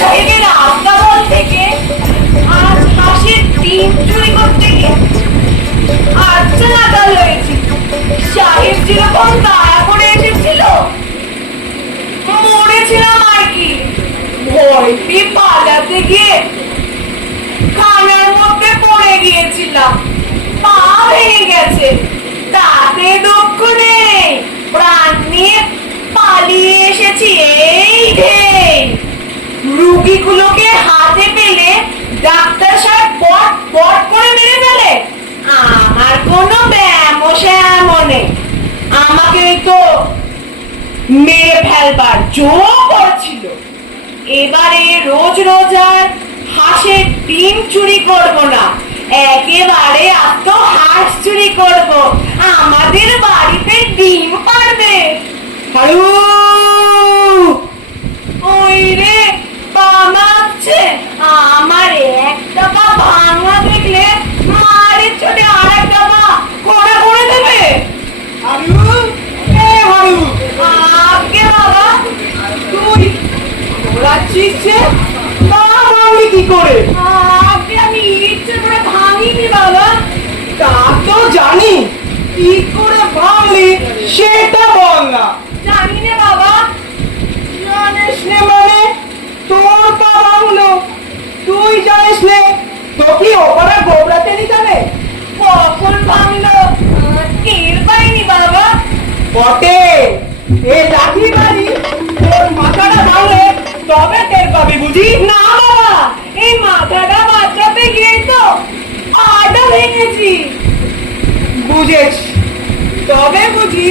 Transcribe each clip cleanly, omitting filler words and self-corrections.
সাহেবের আজ্ঞাবল থেকে আজ হাঁসের ডিম চুরি করতে গিয়ে আচ্ছা নাগাল হয়েছিল। সাহেব যেরকম দয়া করে এসেছিল, মরেছিলাম আর কি। ভয় পেয়ে পালাতে গিয়ে খানার মধ্যে পড়ে গিয়েছিলাম, পা ভেঙে গেছে। তাতে দুঃখ নেই, প্রাণ নিয়ে পালিয়ে এসেছি। এই রুগীগুলোকে হাতে পেলে ডাক্তার সাহেব পট পট করে মেরে ফেলে। আমার কোনো ব্যায়াম নেই, আমাকে তো মেরে ফেলবার জোর করছিল। এবারে রোজ রোজ আর হাঁসের ডিম চুরি করব না, একেবারে আজ হাঁস চুরি করব। আমাদের বাড়িতে ডিম পারবে। হারু, ওই রে বামাচ্ছে, আমার একটা পা ভাঙা দেখলে মারের চোটে আর একটা পা কোড়া করে দেবে। হারু, এ হারু, আগে বাবা, তুই ঘোরাচ্ছিস যে? না ভাঙলি কি করে? আগে আমি ইচ্ছে করে ভাঙিনি বাবা। তা তো জানি, কি করে ভাঙলি সেটা বল না। জানি না বাবা। জানিস নে মানে? তোর পা ভাঙলো, তুই জানিস নে? তো কি ওপরে গোবরাতে নিতে হবে? কখন ভাঙলো টের পাইনি বাবা। বটে, এ লাঠি বাড়ি তোর মাথাটা ভাঙলে তবে টের পাবি বুঝি? না বাবা, এই মাথাটা বাঁচাতে গিয়ে তো পাটা ভেঙেছি। বুঝেছি, তবে বুঝি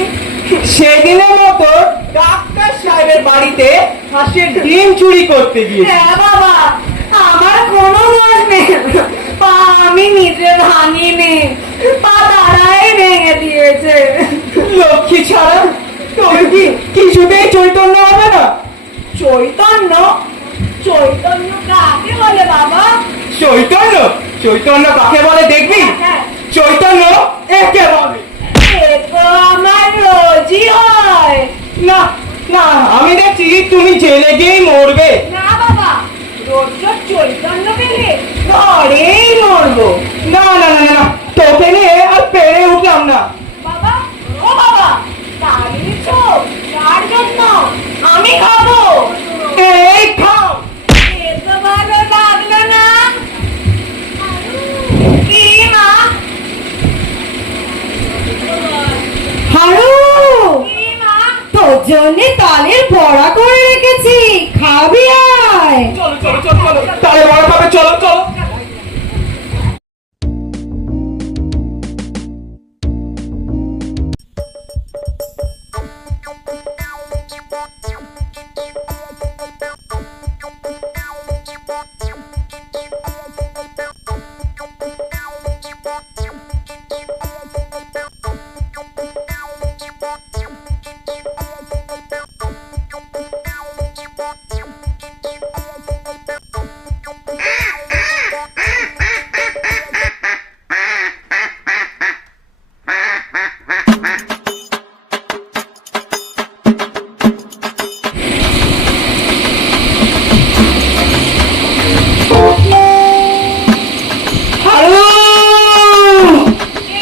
সেদিনের মতো ডাক্তার সাহেবের বাড়িতে হাঁসের ডিম চুরি করতে গিয়ে। হ্যাঁ বাবা, আমার কোনো দোষ নেই, পা আমি নিজে ভাঙিনি, পা তারাই ভেঙে দিয়েছে। লক্ষ্মী ছাড়া তবে কি কিছুতেই চৈতন্য হবে না? চৈতন্য? চৈতন্য কাকে বলে বাবা? চৈতন্য? চৈতন্য কাকে বলে দেখবি? হ্যাঁ, চৈতন্য একে বলে। এ তো আমার রোজই হয়। না না, আমি দেখছি তুমি জেলে গিয়েই মরবে। না বাবা, রোজ রোজ চৈতন্য পেলে ঘরেই মরবো। না না না না, তোকে নিয়ে আর পেরে উঠলাম না। বাবা, ও বাবা, দাঁড়িয়েছ কার জন্য? আমি খাবো। এই খাও। এ তো ভালো লাগলো না। কি মা? হারু, কি মা? তোর জন্য তালের বড়া করে রেখেছি, খাবি আয়। চলো চলো চলো চলো, তাহলে বড় খাবে, চলো চলো।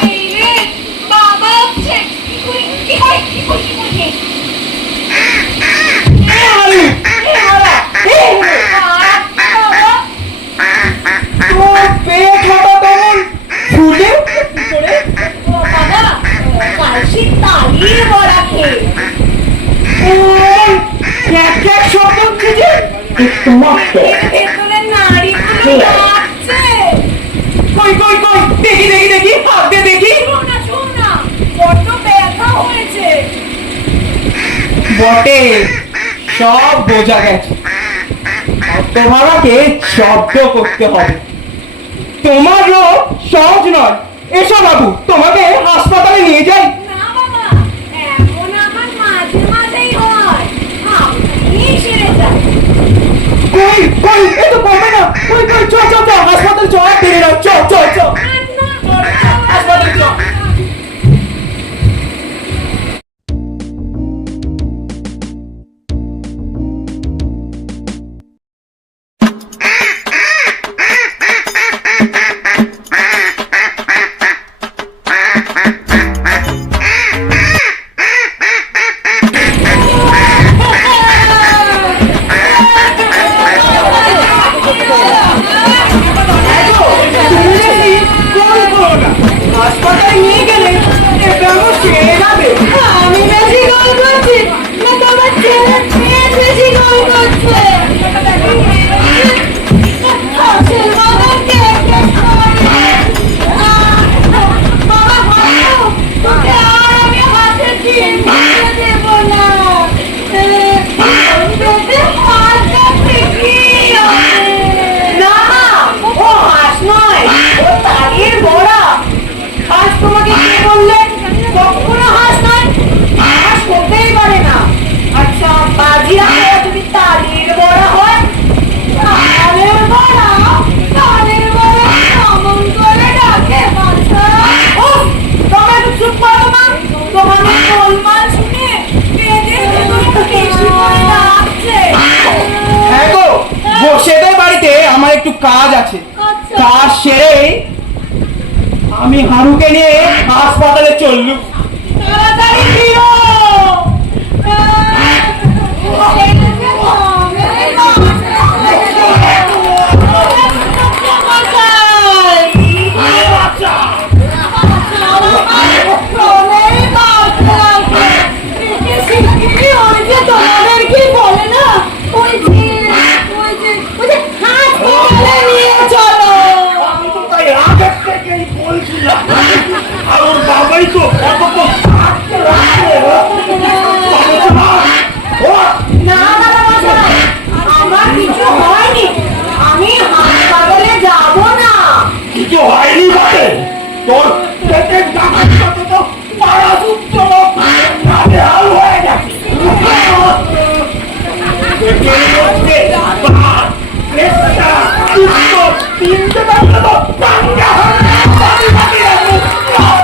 এই রে বাবা হচ্ছে। কি কই কি কই কি কই? তোর পেট হঠাৎ এমন ফুলে কি করে? ওই ক্যাক ক্যাক শব্দ হচ্ছে যে? কই কই কই, দেখি দেখি দেখি, হাত দিয়ে দেখি। বটে, সব বোঝা গেছে। তোমাকে শব্দ করতে হবে। তোমার রোগ সহজ নয়। এসো বাবু, তোমাকে হাসপাতালে নিয়ে যাই। কই কই, এ তো কমবে না। কই কই, চ চ চ, হাসপাতালে চ, আর দেরি না, চ চ চ। হাসপাতালে চ। একটু কাজ আছে, আচ্ছা। কাজ সেরে আমি হারুকে নিয়ে হাসপাতালে চললুম। তাড়াতাড়ি ফিরো। তোমাদের কি বলে না ওই যে হাসপাতালে নিয়ে চলো। আমি তো তাই আগের থেকেই বলছিলাম, আর ওর বাবাই তো কতক্ষণ থাকতে রাখছে। না দাদা মশাই, আমার কিছু হয়নি, আমি হাসপাতালে যাব না। কিছু হয়নি বটে, তোর পেটের ডাকার সাথে তো পাড়া সূত্র হাল হয়ে গেছে। পেটের মধ্যে বাত, পেটটা, উত্তর, তিনটে বেলা তো টাঙ্গা হয়ে বাড়ি বাড়ি আছে। চল,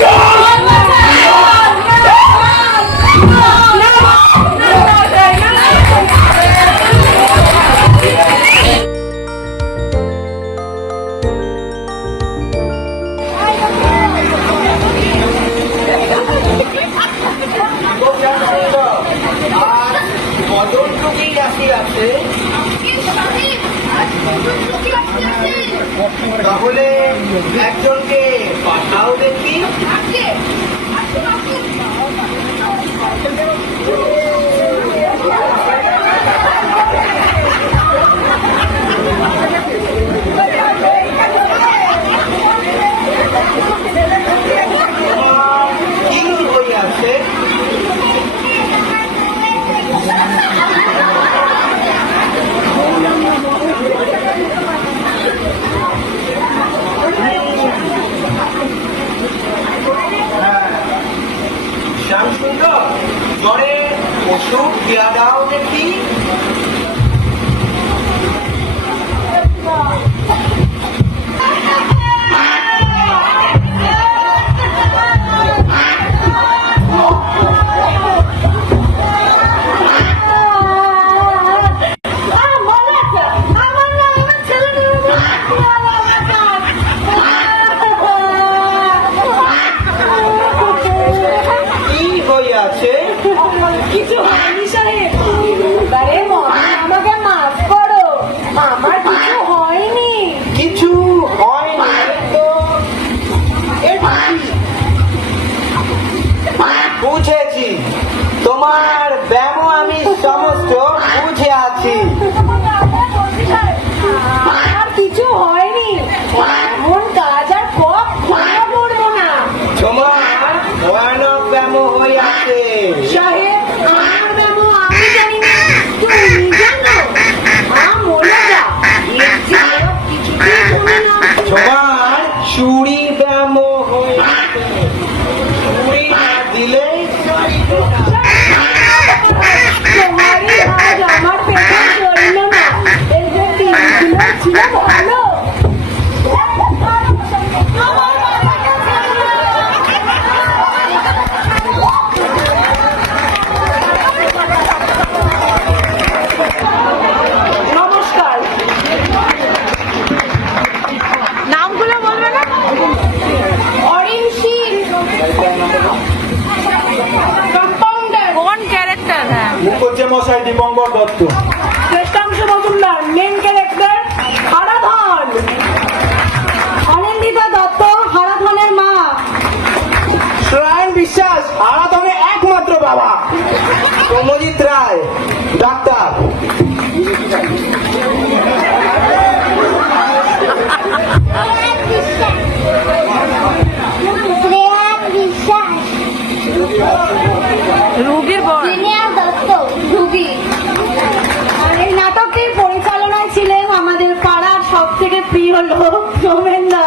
চল। তাহলে একজনকে পাঠাও দেখি। কি হইয়াছে? শ্যামসুন্দর, জ্বরে ওষুধ দিয়া দাও দেখি। কি হইয়াছে? কিছু হয়নি সাহেব। এবারে আমাকে মাফ করো, আমার কিছু হয়নি। কিছু হয়নি তো এটা কি? বুঝেছি, তোমার ব্যামো আমি সমস্ত বুঝে আছি। আর কিছু হয়নি, এমন কাজ আর কখনো করবো না। তোমার ভয়ানক ব্যামো হইয়াছে। সাহেব, আমার ব্যামো আমি জানি না, তুমি জানো। মনে যা, এর চেয়ে কিছুতেই তুমি না। তোমার চুরি ব্যামো হইয়াছে। চুরি না দিলেই তোমারই আজ আমার পেটে চলল না, এই যে 3 কিলো ছিল ভালো। নমস্কার, নামগুলো বলবে না? অরিন শীল, কম্পাউন্ডার কোন ক্যারেক্টার? হ্যাঁ, মুখোজ্জে মশাই দীপঙ্কর দত্ত। শ্রেষ্ঠাংশু মজুমদার মেন ক্যারেক্টার হারাধন, অনিন্দিতা দত্ত হারাধনের মা। শ্রায়ণ বিশ্বাস আরাধনে একমাত্র বাবা। প্রমজিৎ রায় ডাক্তার। রুগীর বর দত্ত রুগী। আর এই নাটকটির পরিচালনায় ছিলেন আমাদের পাড়ার সব থেকে প্রিয় লোক সোমেন দা।